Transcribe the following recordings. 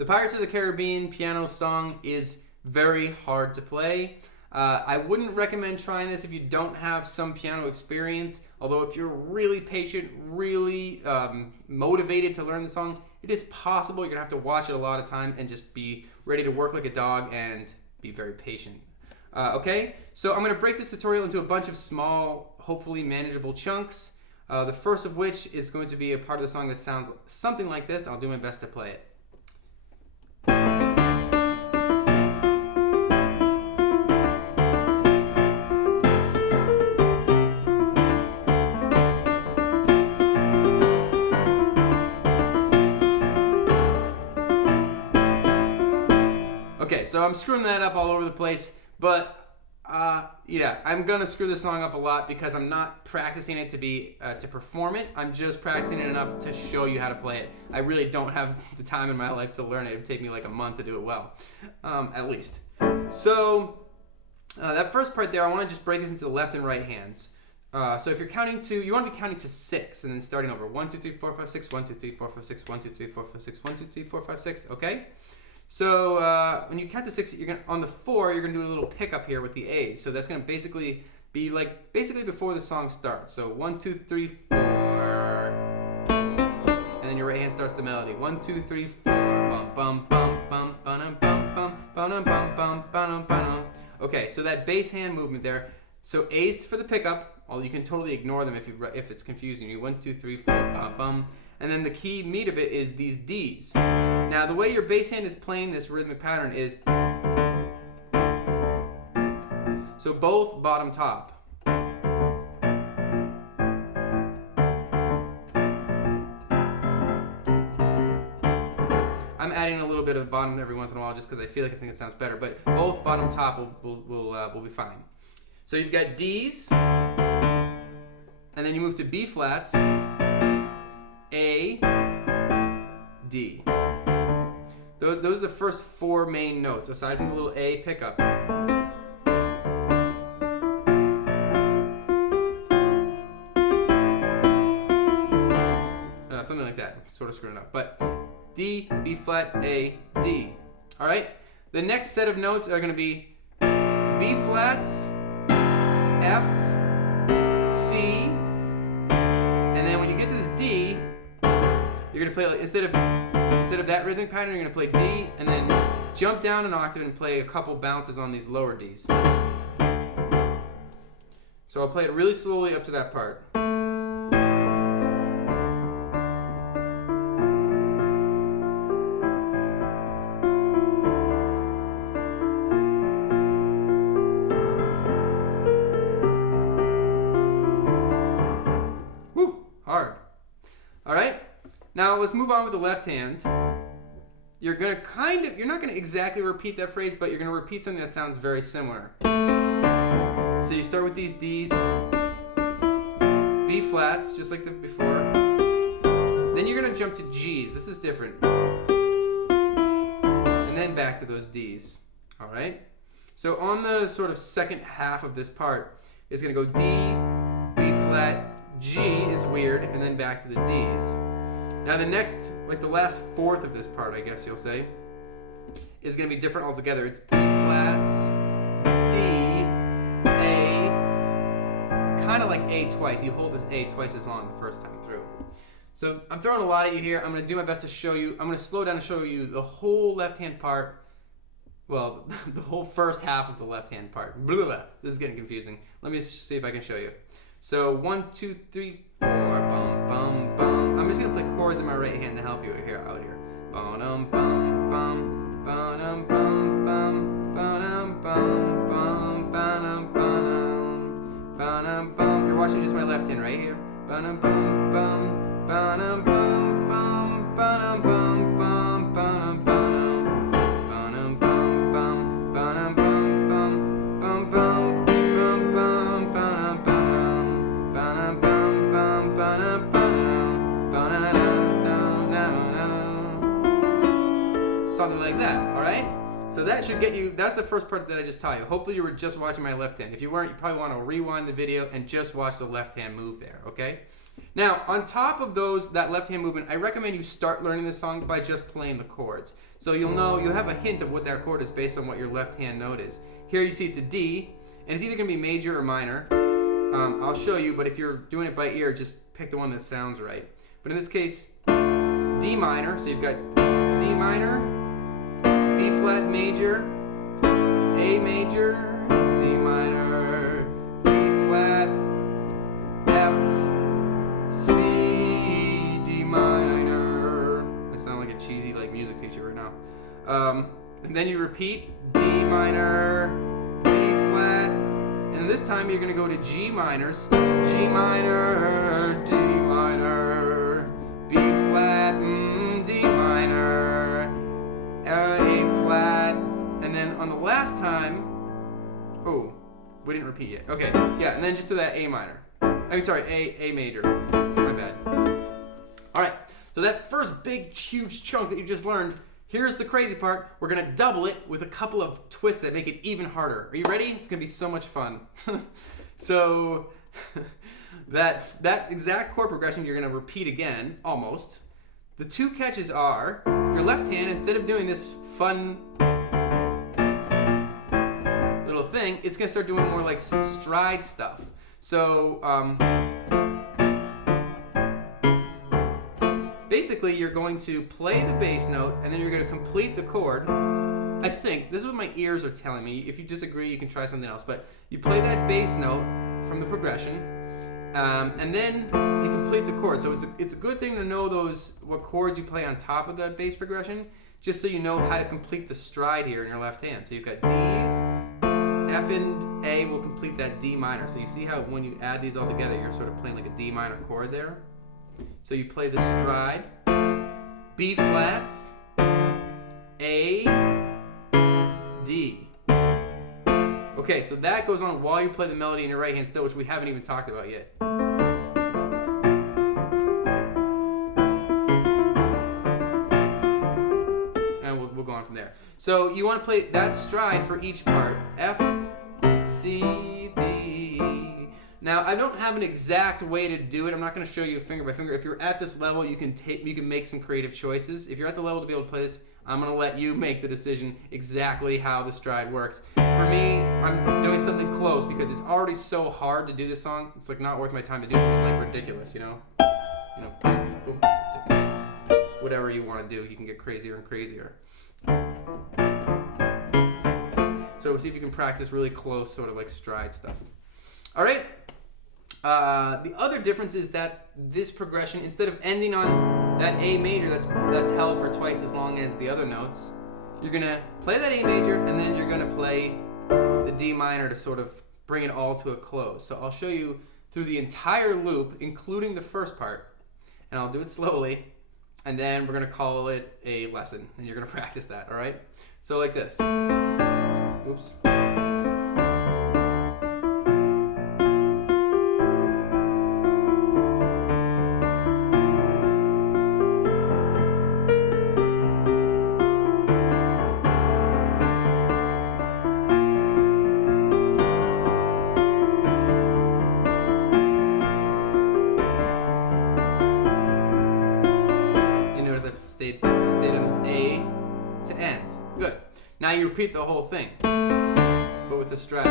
The Pirates of the Caribbean piano song is very hard to play. I wouldn't recommend trying this if you don't have some piano experience, although if you're really patient, really motivated to learn the song, it is possible. You're going to have to watch it a lot of time and just be ready to work like a dog and be very patient. Okay, so I'm going to break this tutorial into a bunch of small, hopefully manageable chunks. The first of which is going to be a part of the song that sounds something like this. I'll do my best to play it. Okay, so I'm screwing that up all over the place, but yeah, I'm gonna screw this song up a lot because I'm not practicing it to perform it. I'm just practicing it enough to show you how to play it. I really don't have the time in my life to learn it. It would take me like a month to do it well, at least. So that first part there, I want to just break this into the left and right hands. So if you're counting to, you want to be counting to 6 and then starting over 1, 2, 3, 4, 5, 6, 1, 2, 3, 4, 5, 6, 1, 2, 3, 4, 5, 6, 1, 2, 3, 4, 5, 6. Okay. So when you count to 6, on the 4, you're gonna do a little pickup here with the A's. So that's gonna basically be like before the song starts. So 1, 2, 3, 4, and then your right hand starts the melody. 1, 2, 3, 4, bum bum bum bum bum bum bum bum bum bum bum bum. Okay, so that bass hand movement there. So A's for the pickup. Well, you can totally ignore them if it's confusing you. 1, 2, 3, 4, bum bum. And then the key meat of it is these D's. Now the way your bass hand is playing this rhythmic pattern is so both bottom top. I'm adding a little bit of bottom every once in a while just because I think it sounds better, but both bottom top will be fine. So you've got D's, and then you move to B flats. A, D. Those are the first 4 main notes, aside from the little A pickup. Something like that, sort of screwing it up. But D, B flat, A, D. All right? The next set of notes are going to be B flats, F, C, and then when you get to this D, you're gonna play like instead of that rhythmic pattern, you're gonna play D and then jump down an octave and play a couple bounces on these lower Ds. So I'll play it really slowly up to that part. Woo, hard. All right. Now let's move on with the left hand. You're not gonna exactly repeat that phrase, but you're gonna repeat something that sounds very similar. So you start with these D's, B flats, just like before. Then you're gonna jump to G's. This is different. And then back to those D's. All right? So on the sort of second half of this part, it's gonna go D, B flat, G is weird, and then back to the D's. Now the next, like the last fourth of this part, I guess you'll say, is going to be different altogether. It's B flats, D, A, kind of like A twice. You hold this A twice as long the first time through. So I'm throwing a lot at you here. I'm going to do my best to show you. I'm going to slow down and show you the whole left-hand part. Well, the whole first half of the left-hand part. Blah, blah. This is getting confusing. Let me see if I can show you. So 1, 2, 3, 4, bum, bum, bum. I'm just gonna play chords in my right hand to help you out here. Bum, bum, bum, bum, bum, bum, bum, bum, bum, bum, bum. You're watching just my left hand right here. Bum, bum, bum, bum, bum, bum, bum, bum, bum, bum, bum. Something like that, all right? So that should get you, that's the first part that I just taught you. Hopefully you were just watching my left hand. If you weren't, you probably want to rewind the video and just watch the left hand move there, okay? Now, on top of that left hand movement, I recommend you start learning this song by just playing the chords. So you'll have a hint of what that chord is based on what your left hand note is. Here you see it's a D, and it's either going to be major or minor. I'll show you, but if you're doing it by ear, just pick the one that sounds right. But in this case, D minor, so you've got D minor, B flat major, A major, D minor, B flat, F, C, D minor. I sound like a cheesy music teacher right now. And then you repeat D minor, B flat, and this time you're going to go to G minors. G minor, D minor, B flat, D minor, A flat, and then on the last time, oh, we didn't repeat yet. Okay, yeah, and then just to that A minor. I'm sorry, A major. My bad. All right, so that first big, huge chunk that you just learned, here's the crazy part. We're going to double it with a couple of twists that make it even harder. Are you ready? It's going to be so much fun. So that exact chord progression you're going to repeat again, almost. The two catches are, your left hand, instead of doing this fun little thing, it's going to start doing more like stride stuff. So basically you're going to play the bass note and then you're going to complete the chord. I think, this is what my ears are telling me. If you disagree, you can try something else. But you play that bass note from the progression, and then you complete the chord. So it's a good thing to know what chords you play on top of the bass progression, just so you know how to complete the stride here in your left hand. So you've got D's, F and A will complete that D minor. So you see how when you add these all together, you're sort of playing like a D minor chord there. So you play the stride, B flats, A, D. Okay, so that goes on while you play the melody in your right hand still, which we haven't even talked about yet. And we'll go on from there. So you want to play that stride for each part. F, C, D. Now, I don't have an exact way to do it. I'm not going to show you finger by finger. If you're at this level, you can make some creative choices. If you're at the level to be able to play this, I'm going to let you make the decision exactly how the stride works. For me, I'm doing something close because it's already so hard to do this song. It's like not worth my time to do something like ridiculous, you know, boom, boom, whatever you want to do. You can get crazier and crazier. So see if you can practice really close, sort of like stride stuff. All right. The other difference is that this progression, instead of ending on that A major that's held for twice as long as the other notes, you're going to play that A major and then you're going to play the D minor to sort of bring it all to a close. So I'll show you through the entire loop, including the first part, and I'll do it slowly, and then we're going to call it a lesson, and you're going to practice that, all right? So like this. Oops. Stayed on this A to end. Good. Now you repeat the whole thing, but with the stride.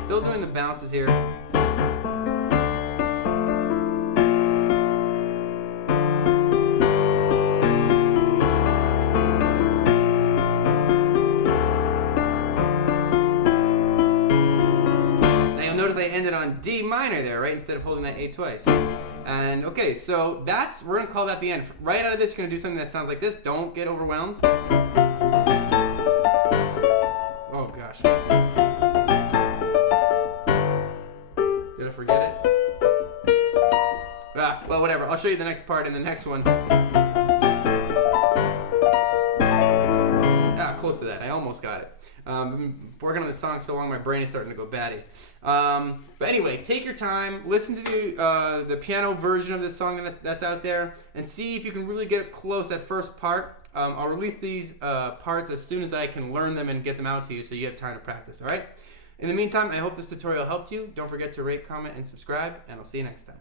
Still doing the bounces here. Notice I ended on D minor there, right? Instead of holding that A twice. And okay, so we're gonna call that the end. Right out of this, you're gonna do something that sounds like this. Don't get overwhelmed. Oh gosh. Did I forget it? Well, whatever. I'll show you the next part in the next one. Close to that. I almost got it. Been working on this song so long, my brain is starting to go batty. But anyway, take your time, listen to the piano version of this song that's out there, and see if you can really get close that first part. I'll release these parts as soon as I can learn them and get them out to you, so you have time to practice. All right. In the meantime, I hope this tutorial helped you. Don't forget to rate, comment, and subscribe, and I'll see you next time.